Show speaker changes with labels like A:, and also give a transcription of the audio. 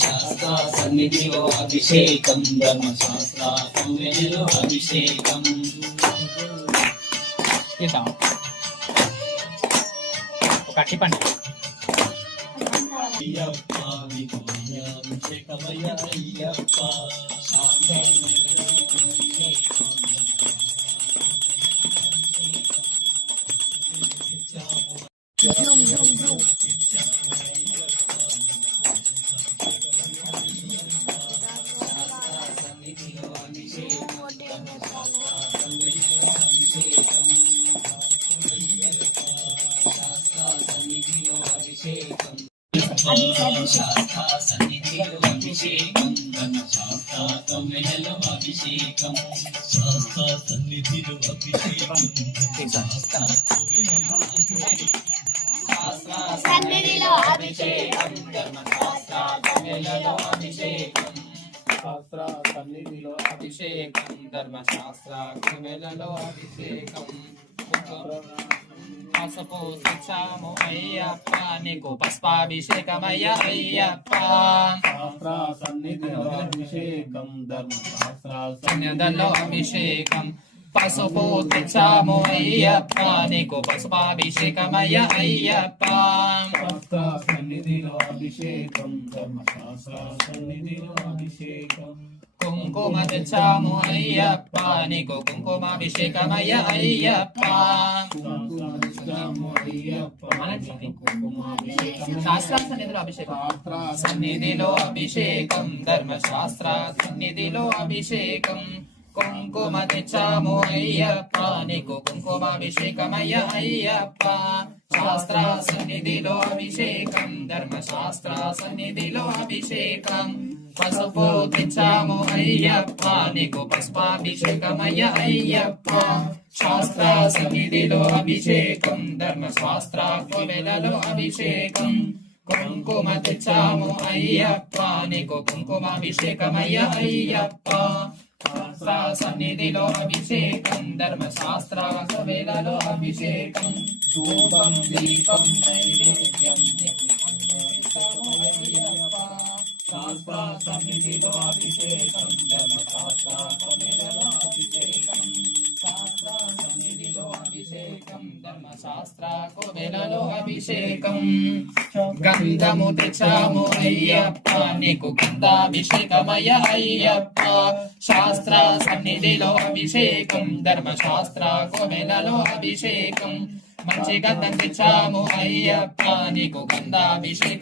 A: శాస్త్ర సన్నిధిలో అభిషేకం ధర్మశాస్త్ర సౌమ్యలో అభిషేకం
B: చేద్దాం ఒక అట్టి పండు
A: అయ్యప్ప విజయాభిషేకమయ్య అయ్యప్ప అభిషేకం శాస్త్ర సన్నిధిలో అభిషేకం శాస్త్ర సన్నిధిలో అభిషేకం శాస్త్ర
C: సన్నిధిలో అభిషేకం.
A: ధర్మశాస్త్ర
B: సన్నిధిలో అభిషేకం ధర్మశాస్త్ర కుమెలలో అభిషేకం. పసుపు తెచ్చాము అయ్యప్ప నీకు పస్పాభిషేకమయ్య అయ్యప్ప
D: శాస్త్ర సన్నిధిలో అభిషేకం ధర్మశాస్త్ర
B: సన్నిధిలో అభిషేకం. పసుపు తెచ్చాము అయ్యప్ప నీకు పసుపాభిషేకమయ్య అయ్యప్ప
D: శాస్త్ర సన్నిధిలో అభిషేకం ధర్మశాస్త్ర సన్నిధిలో అభిషేకం
B: కుంకుమ తెచ్చాము అయ్యప్ప. నీకు కుంకుమాభిషేకమయ్య అయ్యప్ప
D: కుంకుమము అయ్యప్ప కుంకుమాభిషేకం
B: శాస్త్ర సన్నిధిలో అభిషేకం
D: శాస్త్ర
B: సన్నిధిలో అభిషేకం ధర్మశాస్త్ర సన్నిధిలో అభిషేకం. కుంకుమ తెచ్చాము అయ్యప్ప నీకు కుంకుమాభిషేకమయ్య అయ్యప్ప శాస్త్ర సన్నిధిలో అభిషేకం ధర్మశాస్త్ర సన్నిధిలో అభిషేకం పసుపు తెచ్చాము అయ్యప్ప నీకు పసుపాభిషేకమయ్య అయ్యప్ప శాస్త్ర సన్నిధిలో అభిషేకం ధర్మశాస్త్ర కోవెలలో అభిషేకం కుంకుమ తెచ్చాము అయ్యప్ప నీకు కుంకుమాభిషేకమయ్య అయ్యప్ప శాస్త్ర సన్నిధిలో అభిషేకం ధర్మశాస్త్ర వేళలో అభిషేకం. ధూపం దీపం నైవేద్యం శాస్త్ర సన్నిధిలో అభిషేకం ధర్మశాస్త్ర వేళలో అభిషేకం. ధర్మశాస్త్ర అభిషేకం గంధము తెచ్చాము అయ్యప్ప నీకు గంధాభిషేకమయ్య అయ్యప్ప శాస్త్ర సన్నిధిలో అభిషేకం ధర్మశాస్త్ర కోవెలలో అభిషేకం మంచి గంధం తెచ్చాము అయ్యప్ప నీకు గంధాభిషేకం